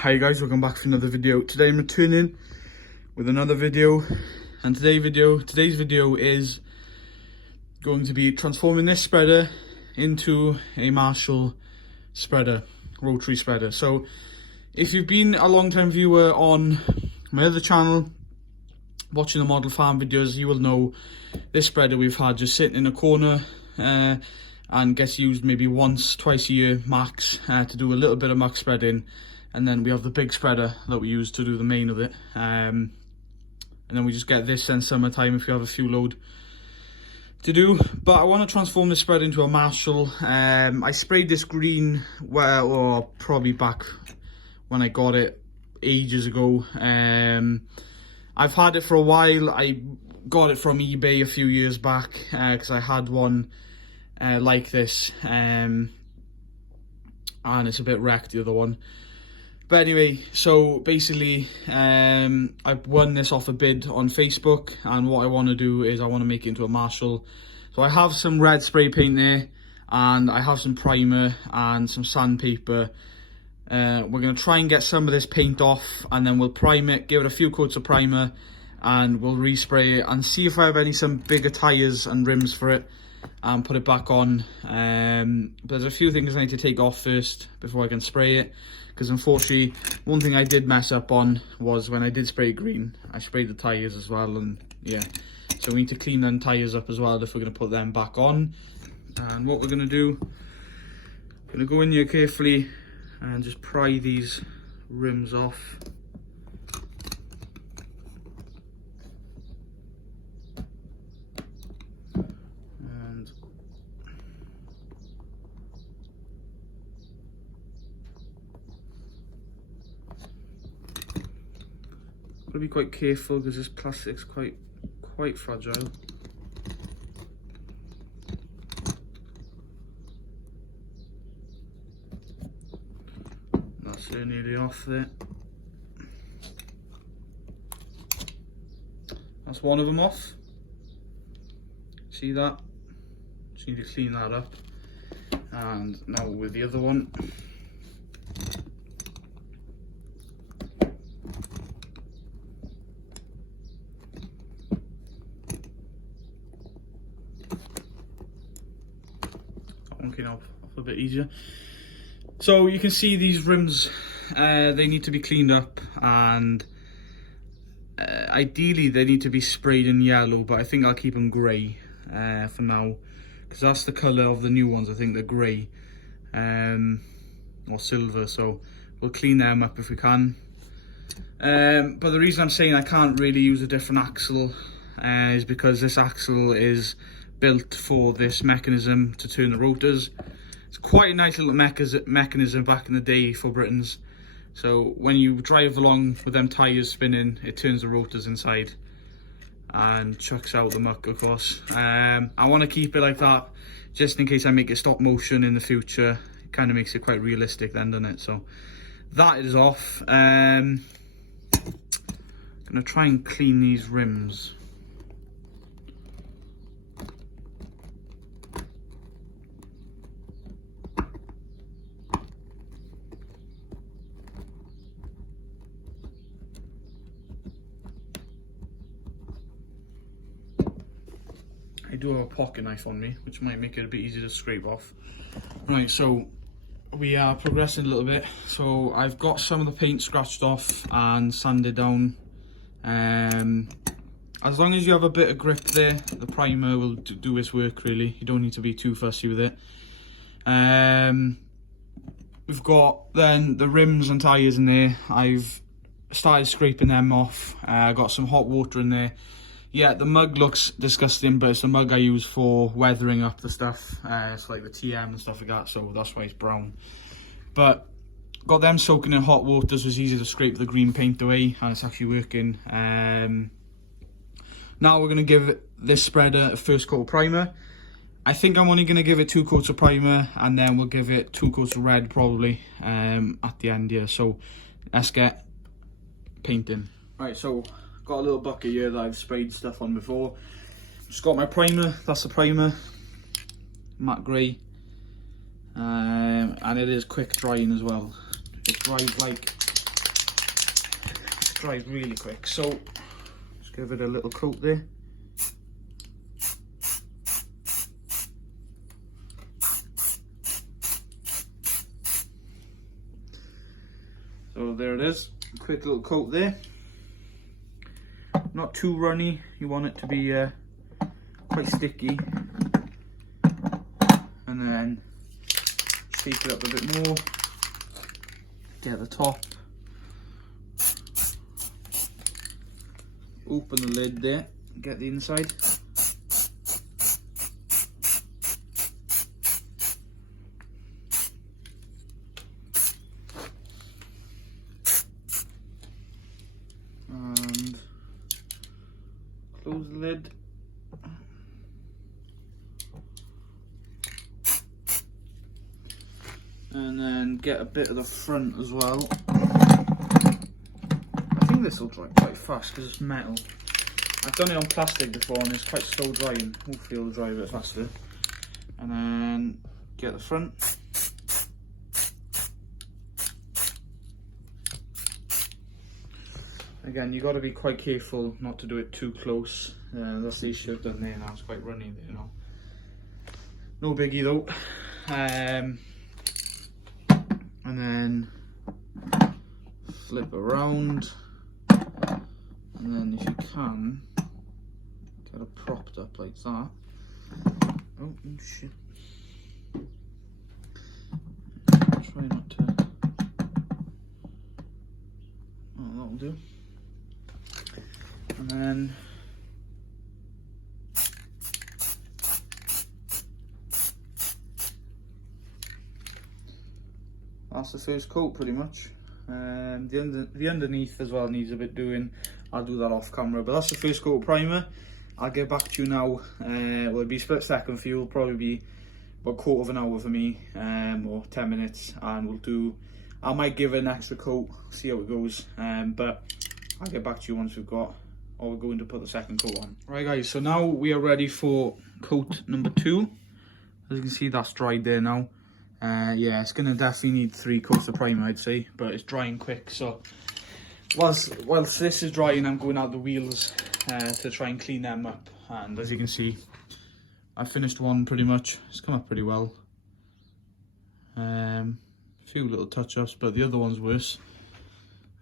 Hi guys, welcome back for another video. Today I'm returning with another video, and today's video is going to be transforming this spreader into a Marshall spreader, rotary spreader. So if you've been a long time viewer on my other channel watching the model farm videos, you will know this spreader we've had just sitting in a corner and gets used maybe once, twice a year max to do a little bit of muck spreading. And then we have the big spreader that we use to do the main of it. And then we just get this in summertime if you have a few load to do. But I want to transform this spreader into a Marshall. I sprayed this green, or probably back when I got it ages ago. I've had it for a while. I got it from eBay a few years back because I had one like this. And it's a bit wrecked, the other one. But anyway, so basically, I won this off a bid on Facebook, and what I want to do is I want to make it into a Marshall. So I have some red spray paint there, and I have some primer and some sandpaper. We're going to try and get some of this paint off, and then we'll prime it, give it a few coats of primer, and we'll respray it and see if I have some bigger tyres and rims for it, and put it back on. But there's a few things I need to take off first before I can spray it. Because unfortunately, one thing I did mess up on was when I did spray green, I sprayed the tyres as well, and yeah. So we need to clean them tyres up as well if we're going to put them back on. And what we're going to do, I'm going to go in here carefully and just pry these rims off. Got to be quite careful because this plastic's quite fragile. That's nearly off there. That's one of them off. See that? Just need to clean that up. And now with the other one. Off a bit easier. So you can see these rims, they need to be cleaned up, and ideally they need to be sprayed in yellow, but I think I'll keep them grey for now, because that's the colour of the new ones. I think they're grey or silver, so we'll clean them up if we can. But the reason I'm saying I can't really use a different axle is because this axle is built for this mechanism to turn the rotors. It's quite a nice little mechanism back in the day for Britons. So when you drive along with them tyres spinning, it turns the rotors inside and chucks out the muck, of course. I want to keep it like that just in case I make it stop motion in the future. It kind of makes it quite realistic then, doesn't it? So that is off. I'm going to try and clean these rims. I do have a pocket knife on me, which might make it a bit easier to scrape off. Right, so we are progressing a little bit. So I've got some of the paint scratched off and sanded down. As long as you have a bit of grip there, the primer will do its work really. You don't need to be too fussy with it. We've got then the rims and tyres in there. I've started scraping them off. I got some hot water in there. Yeah, the mug looks disgusting, but it's the mug I use for weathering up the stuff. It's like the TM and stuff like that, so that's why it's brown. But got them soaking in hot water, so it's easy to scrape the green paint away, and it's actually working. Now we're going to give this spreader a first coat of primer. I think I'm only going to give it 2 coats of primer, and then we'll give it 2 coats of red probably at the end here. So let's get painting. Right, so got a little bucket here that I've sprayed stuff on before. Just got my primer, that's the primer, matte grey, and it is quick drying as well. It dries like dries really quick. So just give it a little coat there. So there it is, quick little coat there. Not too runny, you want it to be quite sticky. And then shake it up a bit more, get the top, open the lid there, get the inside. And close the lid. And then get a bit of the front as well. I think this will dry quite fast because it's metal. I've done it on plastic before and it's quite slow drying. Hopefully it'll dry a bit faster. And then get the front. Again, you got to be quite careful not to do it too close. That's the issue I've done there now. It's quite runny there, you know. No biggie though. And then flip around, and then if you can, get it propped up like that. Oh shit. Try not to. Oh, that'll do. And then that's the first coat pretty much. The underneath as well needs a bit doing. I'll do that off camera, but that's the first coat of primer. I'll get back to you now. Well, it'll be split second for you. It'll probably be about a quarter of an hour for me, or 10 minutes, and I might give it an extra coat, see how it goes. But I'll get back to you once we're going to put the second coat on. Right guys, so now we are ready for coat number 2. As you can see, that's dried there now. Yeah, it's gonna definitely need 3 coats of primer, I'd say, but it's drying quick. So whilst this is drying, I'm going out the wheels to try and clean them up. And as you can see, I finished one pretty much. It's come up pretty well. A few little touch-ups, but the other one's worse,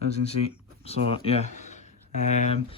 as you can see. So yeah, and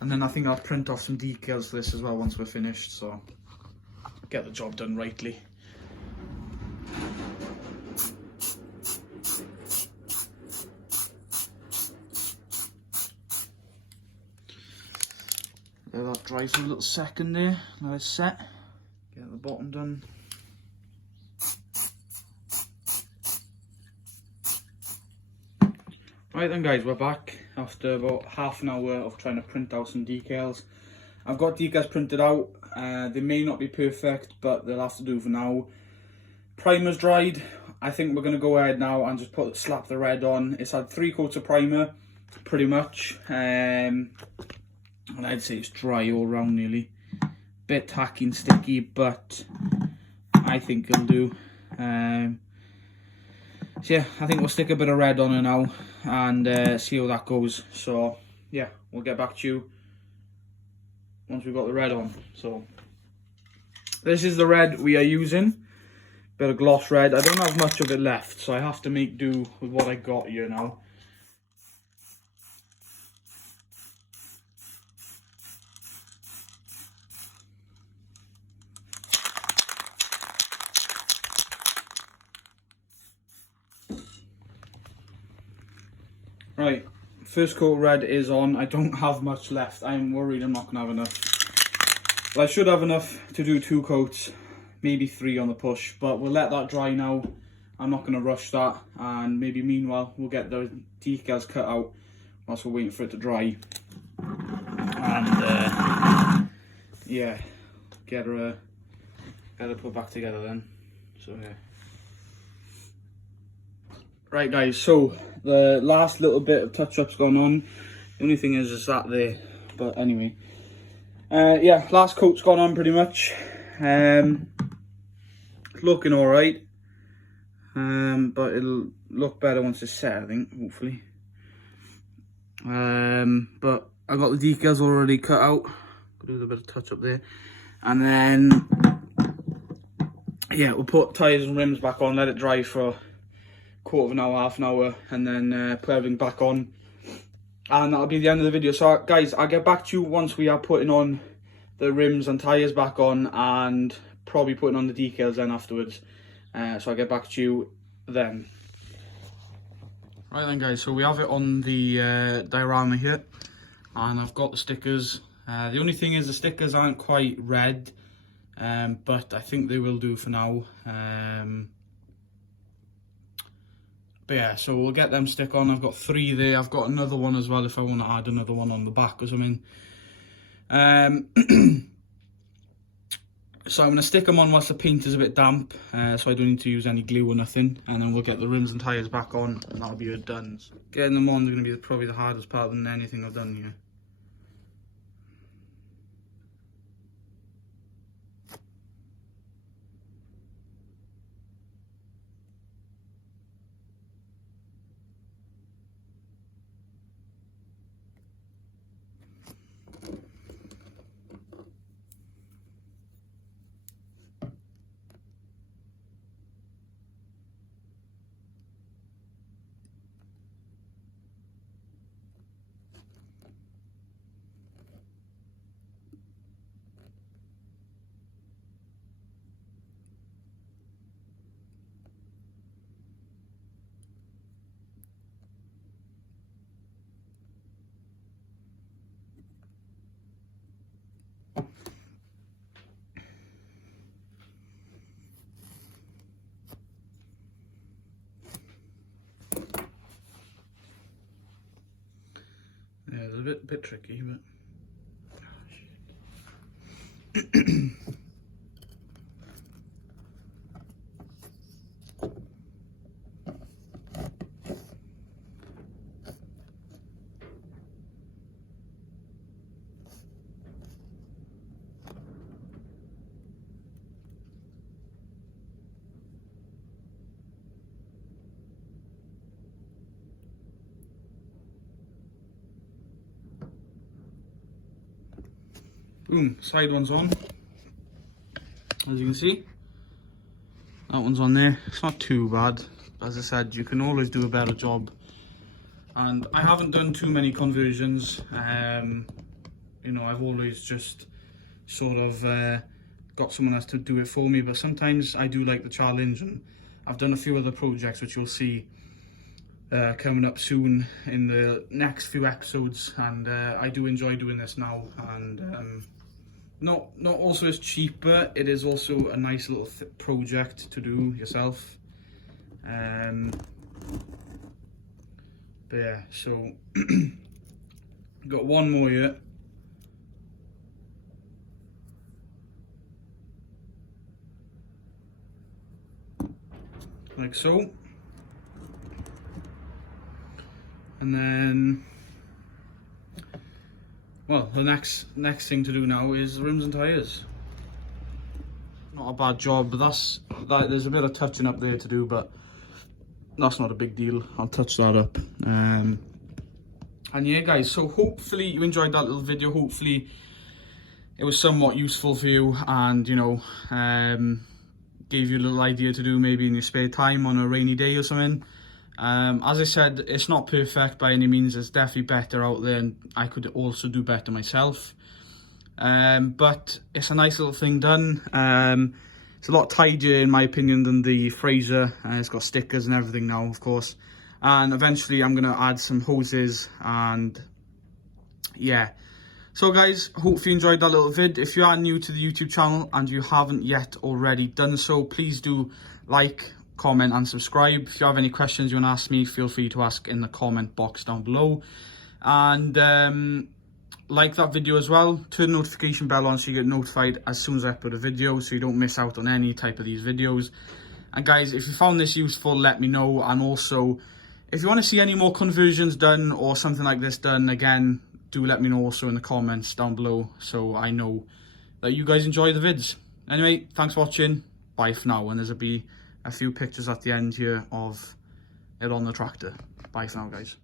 then I think I'll print off some decals for this as well once we're finished, so get the job done rightly. Let that dry for a little second there. Now it's set. Get the bottom done. Right then guys, we're back after about half an hour of trying to print out some decals. I've got decals printed out. They may not be perfect, but they'll have to do for now. Primer's dried. I think we're going to go ahead now and just slap the red on. It's had 3 coats of primer, pretty much. And I'd say it's dry all round nearly. Bit tacky and sticky, but I think it'll do. So yeah, I think we'll stick a bit of red on it now and see how that goes. So yeah, we'll get back to you once we've got the red on. So this is the red we are using. Bit of gloss red. I don't have much of it left, so I have to make do with what I got here now. Right, first coat red is on. I don't have much left. I'm worried I'm not going to have enough. Well, I should have enough to do 2 coats, maybe 3 on the push, but we'll let that dry now. I'm not going to rush that, and maybe meanwhile we'll get the decals cut out whilst we're waiting for it to dry. And yeah, get her put back together then. So yeah. Right guys, so the last little bit of touch-up's gone on. The only thing is that there, but anyway. Yeah, last coat's gone on pretty much. It's looking alright. But it'll look better once it's set, I think, hopefully. But I got the decals already cut out. Got to do a bit of touch up there, and then yeah, we'll put tyres and rims back on, let it dry for a quarter of an hour, half an hour, and then put everything back on, and that'll be the end of the video. So guys, I'll get back to you once we are putting on the rims and tyres back on, and probably putting on the decals then afterwards. So I'll get back to you then. Right then guys, so we have it on the diorama here, and I've got the stickers. The only thing is the stickers aren't quite red, but I think they will do for now. But yeah, so we'll get them stick on. I've got 3 there. I've got another one as well if I want to add another one on the back or something. So I'm going to stick them on whilst the paint is a bit damp, so I don't need to use any glue or nothing, and then we'll get the rims and tyres back on, and that'll be it done. Getting them on is going to be probably the hardest part than anything I've done here. Yeah, it's a bit tricky, but boom, side one's on. As you can see, that one's on there. It's not too bad. As I said, you can always do a better job. And I haven't done too many conversions. You know, I've always just sort of got someone else to do it for me. But sometimes I do like the challenge, and I've done a few other projects which you'll see coming up soon in the next few episodes. And I do enjoy doing this now. And not also it's cheaper, it is also a nice little project to do yourself. But yeah, so got one more here. Like so. And then, well, the next thing to do now is rims and tyres. Not a bad job, but there's a bit of touching up there to do, but that's not a big deal. I'll touch that up. And yeah guys, so hopefully you enjoyed that little video. Hopefully it was somewhat useful for you, and you know, gave you a little idea to do maybe in your spare time on a rainy day or something. As I said, it's not perfect by any means. It's definitely better out there, and I could also do better myself. But it's a nice little thing done. It's a lot tidier in my opinion than the Fraser. It's got stickers and everything now, of course. And eventually I'm going to add some hoses, and yeah. So guys, hope you enjoyed that little vid. If you are new to the YouTube channel and you haven't yet already done so, please do like, comment and subscribe. If you have any questions you want to ask me, feel free to ask in the comment box down below. And like that video as well. Turn the notification bell on so you get notified as soon as I upload a video, so you don't miss out on any type of these videos. And guys, if you found this useful, let me know. And also, if you want to see any more conversions done or something like this done again, do let me know also in the comments down below, so I know that you guys enjoy the vids. Anyway, thanks for watching. Bye for now. And there'll be a few pictures at the end here of it on the tractor. Bye for now, guys.